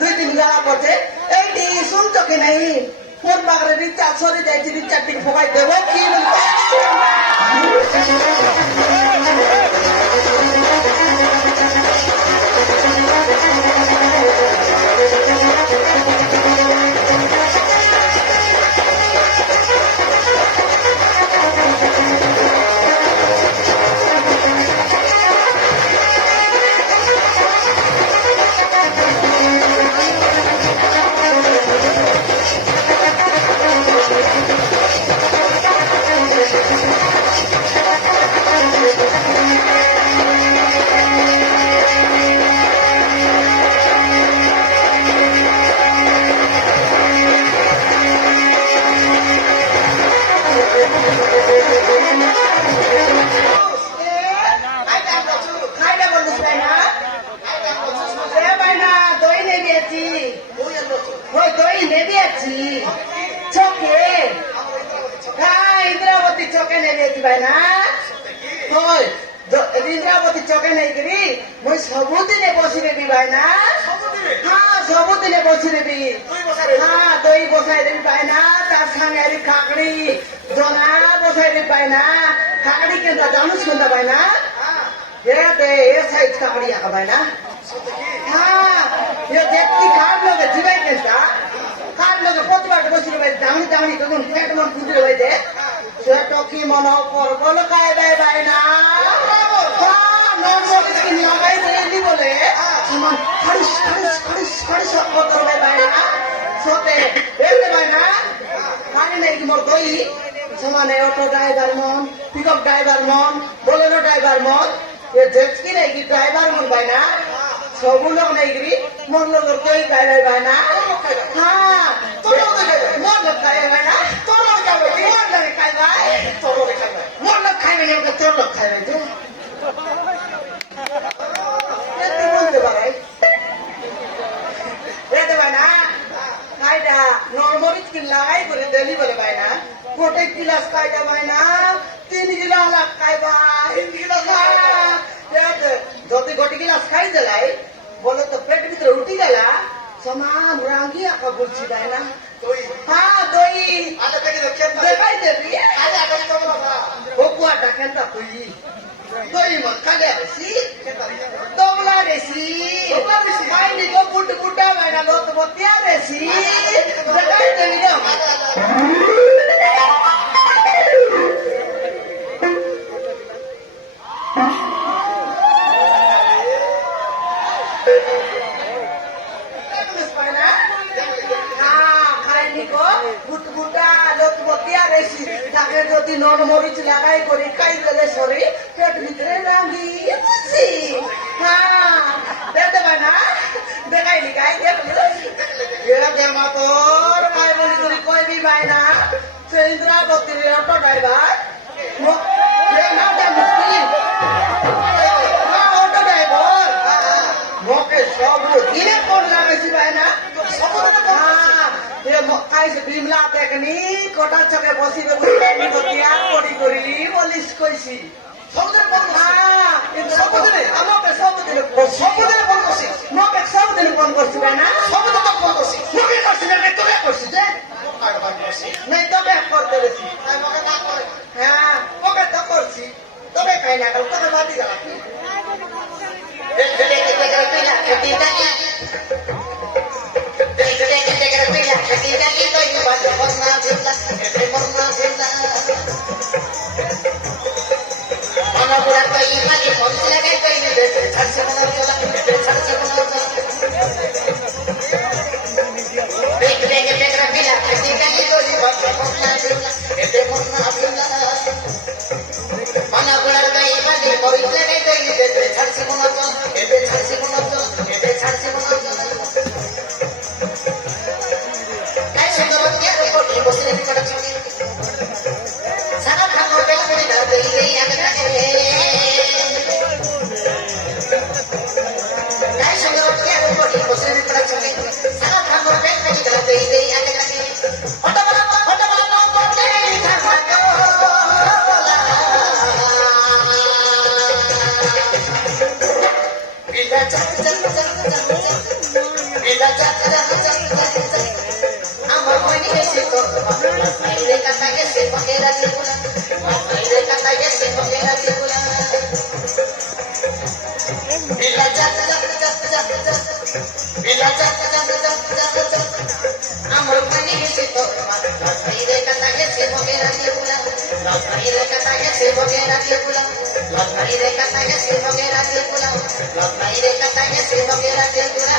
দুই দিন যাওয়া পথে এইটি শুনছো কি নাই কোন বাগারে রিচার্জ সরে যাইছি রিচার্জ দিন ফোকাই দেবো কি इंद्रावती चौके नहीं लेती भाई ना इंद्रावती चौके नहीं करी मुझे सबुदिने बसी रेबी भाई ना हाँ सबुदिने बसी रेबी हाँ दही बसाई रेबी भाई ना तार सांगे खाकड़ी जना बसाई रेबी भाई ना खाकड़ी के जानूस कुंदा भाई ना ये साइज खाकड़ी आका भाई ना हाँ ये देखती खाट लोग जीवाई केंता खाट लोग पोती बाटे बसी रेबी दांगनी दांगनी कौन फेट मन पूजे रेबी दे सेटो की मनो पर बोलो काय भाई भाई ना नॉन बोलिस की निगाह नहीं बोले समान खड़िश खड़िश खड़िश खड़िश होतर भाई ना सोते देखते भाई ना खाने नहीं की मोर कोई समाने ऑटो ड्राइवर मन पिकअप ड्राइवर मन बोलेरो ड्राइवर मन ये जेट की नहीं की ड्राइवर मन भाई ना सब लोग नहीं गिरी मोर लोग कोई भाई ना हाँ मोर लोग खाए भाई ना मोर लोग खाए भाई मोर लोग खाए नहीं उनका तोर लोग खाए भाई नॉर्मली किल्लाय करे दिल्ली बोले भाई ना गोटे गिलास खाई जा भाई ना 3 गिलास खाई भाई 3 गिलास जोते गोटे गिलास खाई देलाई बोले तो पेट भीतर उठी गला समान रांगी आका गुलची भाई ना हाँ दही आले पेके देखाई देबी आले आका तो बाबा ओ कुआ डाकेंता तुई दही मत काले आसी दोगला रेसी भाई नी को बुट बुटा भाई ना लोत मोतिया रेसी देखाई देबी ना যদি নরমরিচ লাগাই করি খাই গেলে শরীর পেট ভিতরে রাঙি বুঝি হ্যাঁ দেখতে পাই না দেখাই নি গাই দেখলে মা তোর গাই বলি তুই কইবি ভাই না সে ইন্দ্রাবতীর অটো ড্রাইভার অটো ড্রাইভার মোকে সব দিনে কোন লাগাইছি ভাই না বিমলা দেখনি কটা চকে বসি করি করি বলিস কইছি ସବୁଦିନେ ଆମকে ସବୁଦିନେ ଫୋନ করছি মোকে ସବୁଦିନେ ফোন করছি ভাই না ସବୁদিনে তো ফোন করছি মোকে করছি না তোকে করছি যে নাই তোকে করতে দিছি হ্যাঁ মোকে তো করছি তোকে খাই না তোকে বাদি গেল kataye se pagera tribuna. Maire kataye se pagera tribuna. Bila jat jat jat jat jat. Bila jat jat jat jat jat. Amor pani se to. Maire kataye se pagera tribuna. Maire kataye se pagera tribuna. Maire kataye se pagera tribuna. Maire kataye se pagera tribuna.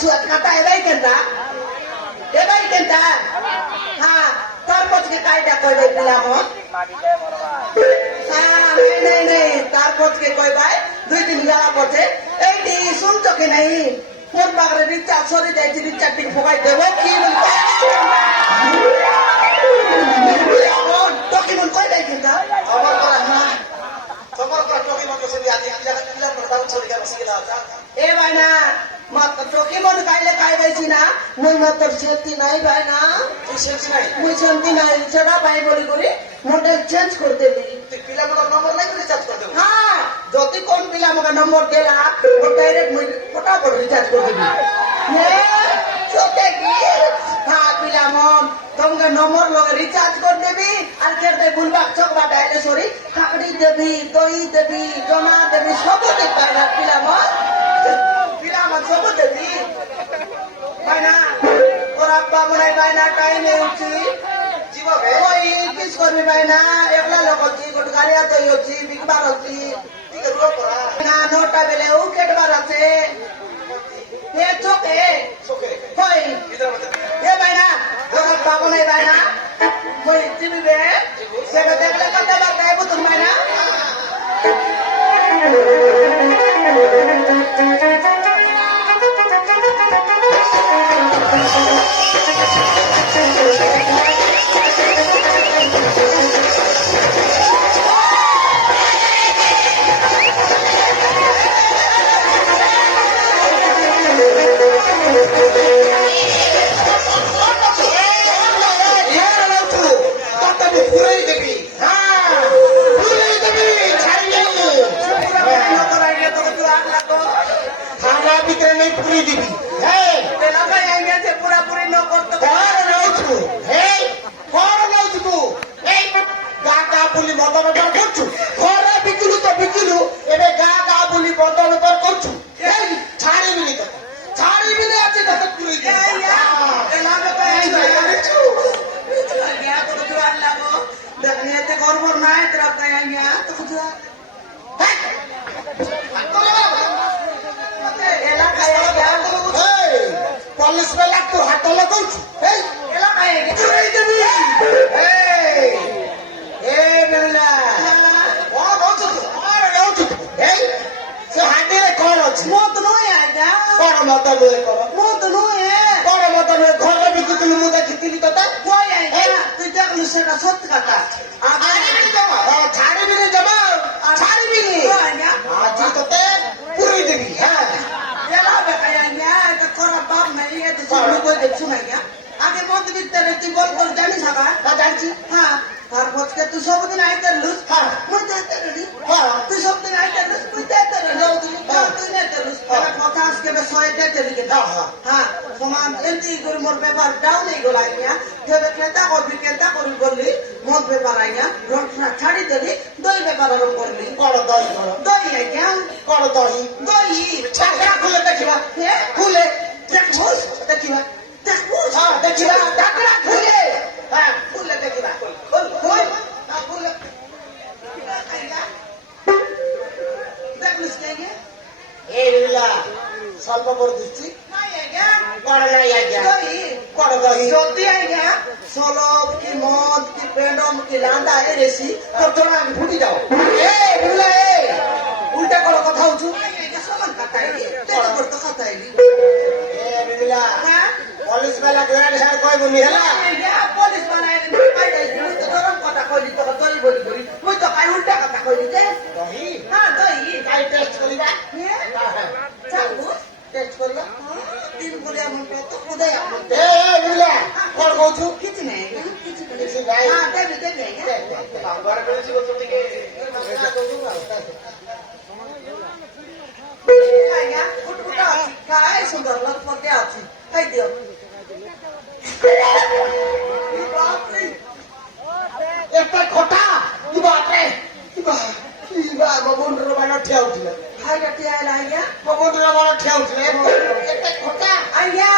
suat kata ebai kenta ha tarpot ke kaida koi bai pilamo হ্যাঁ নেই নেই তার খোঁজকে কই ভাই 2-3 বেলা করছে এইটি শুনছো কি নাই ফোন বাগরে রিচার্জ সরে যাইছি রিচার্জ টিকে ফোকাই দেবো কি তোকে মন কই নাই কিন্তু আমার করা হ্যাঁ তোমার করা টকি মতো সে আজ কিলা করে দাও ছড়ি গেল সিলা যা এ ভাই না মত তোকে মন কাইলে কাই বাইছি না মুই মত সেতি নাই ভাই না তুই শেষ নাই মুই শান্তি নাই সেটা পাই বলি করে মডেল চেঞ্জ করে দিলি তুই পিলা মতো নম্বর নাই করে চার্জ করে দেব হ্যাঁ যদি কোন পিলা আমাকে নম্বর দিলা ও ডাইরেক্ট মুই ফটাফট রিচার্জ করে দিবি চোখে কি হ্যাঁ পিলা মন তোমাকে নম্বর লগে রিচার্জ করে দেবি আর কেটে বুলবাক চকবা ডাইলে সরি কাকড়ি দেবি দই দেবি জমা দেবি সব দিতে না পিলা মন পিলা মন সব দেবি ভাই না ওর আব্বা মনে ভাই না টাইমে উঠছি কিভাবে ওই কিস করবি ভাই না একলা লোক অছি গোটে গাড়িয়া তৈ অছি বিকবার অছি ঠিক আছে রো করা না নটা বেলে ও কেটবার আছে এ চোখে চোখে কই ভিতর মধ্যে এ ভাই না ওর বাবা নাই ভাই না কই টিভি বে সেটা দেখলে কত বার গাইবো তুমি ভাই না পুরাপুরি ন করতে গর্বর নাই তোরা তাই আইয়া তো এলাকায় পলিশ বেলা তো হাত লাগাউছ এলাকায় এ বেলা কোন অছ আর অছ এই সে হাঁটিরে কোন আছে মত নয় আইয়া কোন মত লয়ে কর মত নয় কোন মত লয়ে ঘরে বিকুতুল মু দেখিতিলি তো তা কই আইয়া তুই দেখলি সেটা সত্য কথা ছাড়িবিনি জমা ছাড়িবিনি আইয়া আজি তোতে পুরি দেবি হ্যাঁ এলা বেকাই আইয়া এটা করা বাপ নাই এটা শুনে কই দেখছু না আইয়া আগে মত ভিতরে তুই বল বল জানিস না জানছি হ্যাঁ তারপর তুই সবদিন আইতে লুস হ্যাঁ মুই যাইতে রলি হ্যাঁ তুই সবদিন আইতে লুস তুই যাইতে রলি তুই যাইতে লুস কথা আজকে সয়ে যাইতে রলি হ্যাঁ সমান এমনি করে মোর ব্যাপার ডাউন হয়ে গেল আইয়া তবে কেতা করবি বললি মোর ব্যাপার আইয়া রক্ষা ছাড়ি দিলি দই ব্যাপার আরম্ভ করলি কর দই কর দই আইয়া কর দই দই ছাকরা খুলে দেখিবা খুলে দেখছস দেখিবা দেখবুস হ্যাঁ দেখিবা ছাকরা খুলে হ্যাঁ খুলে দেখিবা খুল খুল হ্যাঁ খুলে দেখলিস কে আইয়া এই বিলা স্বল্প করে দিচ্ছি নাই আইয়া কর নাই আজ্ঞা দই কর দই যদি আইয়া সলব কি মদ কি পেন্ডম কি লান্দা এরেছি তোর জন্য আমি ফুটি যাও এই বিলা এই উল্টা করে কথা হচ্ছু সমান কাটাইলি তেতো করতো কাটাইলি এই বিলা হ্যাঁ পুলিশ বেলা দুয়ার ঝাড় কই বনি হেলা পুলিশ বানাই তো গরম কথা কইলি তো দই বলি বলি মুই তো কাই উল্টা কথা কইলি যে দই হ্যাঁ দই কাই টেস্ট করিবা চালু টেস্ট করিবা দিন বলে আমার কত উদয় আমার এই বিলা কোন কইছু কিছু নেই কিছু নেই কিছু নাই হ্যাঁ দেবি দেবি বাবার করেছি বলতে থেকে আইয়া ফুটফুটা আছে কাই সুন্দর লাগ পড়তে আছে তাই দিও একটা খোটা কি বাপরে কি বা বন্ধুর বানা ঠিয়া উঠলে হাই রাতি আইলা আইয়া বন্ধুর বানা ঠিয়া উঠলে একটা খোটা আইয়া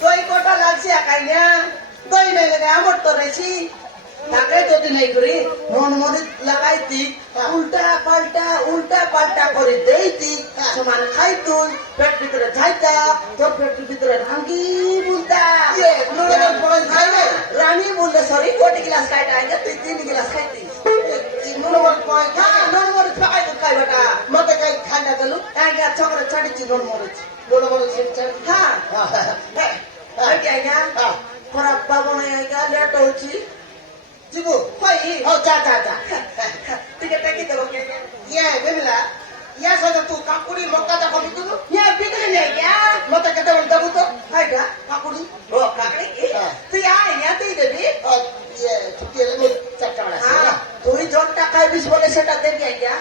দই কটা লাগছে আকাইয়া দই মেলে আমার তো রেছি তাকে যদি নাই করি মন মনে লাগাইতি উল্টা পাল্টা করে দেইতি সমান খাই তুই পেট ভিতরে যাইতা তোর পেটের ভিতরে ভাঙ্গি বুলতা রানী বললে সরি ଗୋଟେ ଗିଲାସ ଖାଇଟା ଆଜ୍ଞା তুই 3 ଗିଲାସ ଖାଇতিস নুন মরিচ কয় হ্যাঁ নুন মরিচ পাকাই তো খাই বেটা মতে কাই ঠান্ডা দেলু আজ্ঞা চকরে ছাড়িছি নুন মরিচ হ্যাঁ আজ্ঞা আজ্ঞা খরাপ পাবো না আজ্ঞা লেট হচ্ছে ଯିବୁ କହି ହଉ ଯା ଯା ଯା ଟିକେ ଟେକି ଦେବ ଇଏ ବେମିଲା ଇଏ ସହିତ ତୁ କାକୁଡି ମକା ଯାକ ବିକୁଛୁ ଇଏ ବିକିଲି ଆଜ୍ଞା ମତେ କେତେବେଳେ ଦେବୁ ତ ଖାଇଟା କାକୁଡି ଓ କାକୁଡି তুই আয় ইয়া তুই দেবি ইয়ে ছুটি ହେଲେ ମୁଁ 4টা ବେଳେ ଆସିବି তুই জনটা খাইবিস বলে সেটা দেবি আজ্ঞা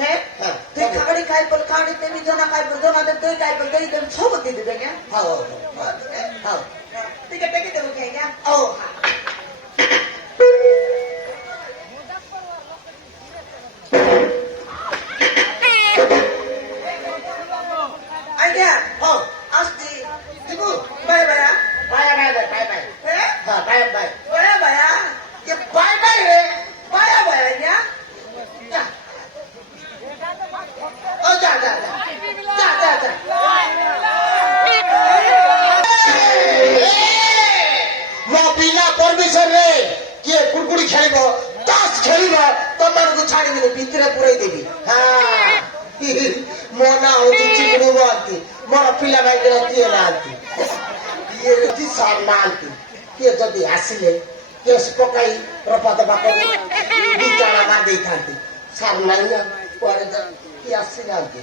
হ্যাঁ তুই কাকুড়ি খাই বলে কাকুড়ি দেবি জনা খাই বলে জনা দেবি তুই খাই বলে তুই দেবি সব দিয়ে দেবে আজ্ঞা হ্যাঁ হ্যাঁ ଟିକେ ଟେକି ଦେବୁ কি আজ্ঞା ও আজ্ঞা হ্যাঁ আসছি দিবু bye bye bye bye bye bye হ্যাঁ বাই বাই বাই বাই ये बाय बाय रे बाय बाय আজ্ঞা যা ও যা যা যা যা যা ମୋ ବିନା ପରମିଶନ ରେ କିଏ କୁକୁଡି ଖେଳିବ ତାସ୍ ଖେଳିବ ତମମାନଙ୍କୁ ଛାଡ଼ିବିନି ଭିତରେ ପୁରେଇ ଦେବି ମୋ ନାଁ ହଉଛି ଚିଙ୍ଗୁଡି ମହାନ୍ତି ମୋର ପିଲା ଭାଇଙ୍କର କିଏ ନାହାନ୍ତି କିଏ ଯଦି ସାର୍ ନାହାନ୍ତି କିଏ ଯଦି ଆସିଲେ କେସ୍ ପକାଇ ରପା ଦପା କରି ବିଚାର ମାରି ଦେଇଥାନ୍ତି ସାର୍ ନାହିଁ ନା କୁଆଡେ କିଏ ଆସିନାହାନ୍ତି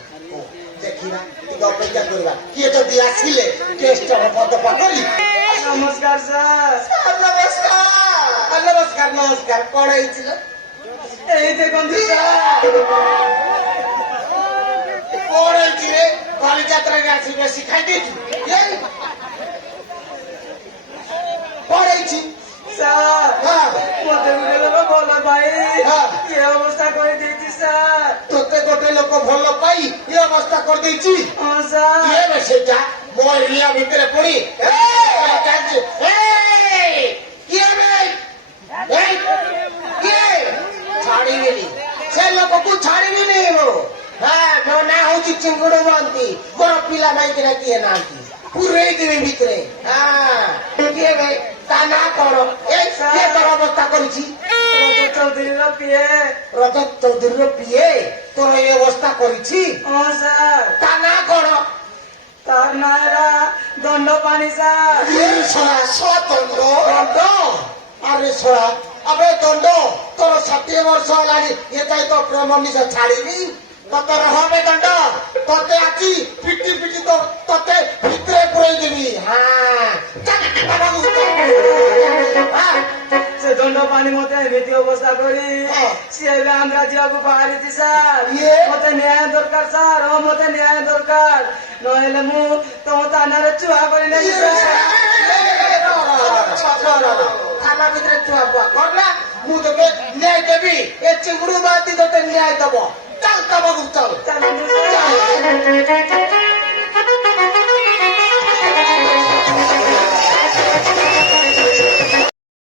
ଦେଖିବା ଟିକେ ଅପେକ୍ଷା କରିବା କିଏ ଯଦି ଆସିଲେ କେସ୍ଟା ରପା ଦପା କରି নমস্কার স্যার ନମସ୍କାର ନମସ୍କାର ନମସ୍କାର କଣ ହେଇছিল এই দেখুন স্যার କଣ ହେଇଛି ରେ ବାଲିଯାତ୍ରାରେ ଆସି ବେଶୀ ଖାଇ ଦେଇଛୁ କଣ ହେଇଛି স্যার হ্যাঁ মতে গেলে বলো ভাই হ্যাঁ। কি অবস্থা করে দিয়েছি স্যার ତୋତେ ଗୋଟେ ଲୋକ ଭଲ ପାଇ ଏ ଅବସ୍ଥା କରିଦେଇଛି ହଁ ସ୍যার କିଏ ବେ ସେଟା ମୋ ଏରିଆ ଭିତରେ ପଡି ଛାଡ଼ିବିନି ସେ ଲୋକକୁ ଛାଡ଼ିବିନି ମୁଁ ମୋ ନାଁ ହଉଛି ଚିଙ୍ଗୁଡି ମହାନ୍ତି ମୋର ପିଲା ଭାଇକିନା କିଏ ନାହାନ୍ତି ପୁରେଇ ଦେବି ଭିତରେ କିଏ ବେ ତା ନାଁ କଣ କିଏ ତୋର ଅବସ୍ଥା କରିଛି রজত চৌধুরীর পিয়ে ରଜତ ଚୌଧୁରୀର ପିଏ ତୋର ଏ ଅବସ୍ଥା କରିଛି ହଁ স্যার ତା ନାଁ କଣ তার নায়রা দণ্ড পানি স্যার দণ্ড আরে শোয়া আবে দণ্ড তোর 60 ବର୍ଷ ହେଲାଣି ଏ ଯାଇ ତ ପ୍ରେମ ନିଶ ଛାଡ଼ିନି ତୋର হবে ଦଣ୍ଡ ତତେ ଆଜି ପିଟି ପିଟି ତତେ ଭିତରେ ପୁରେଇ ଦେବି সে দণ্ড পানি মতে এমিতি অবস্থা করি সে আমরা যাবো বাহারিছি স্যার মতে ন্যায় দরকার স্যার ও মতে ন্যায় দরকার নইলে মু তোমার থানারে চুয়া করে নেই থানা ভিতরে চুয়া বুয়া কর না ମୁଁ তোকে ন্যায় দেবি এ চিংড়ি মাতি তোতে ন্যায় দেব চল তবাবু চল স্যার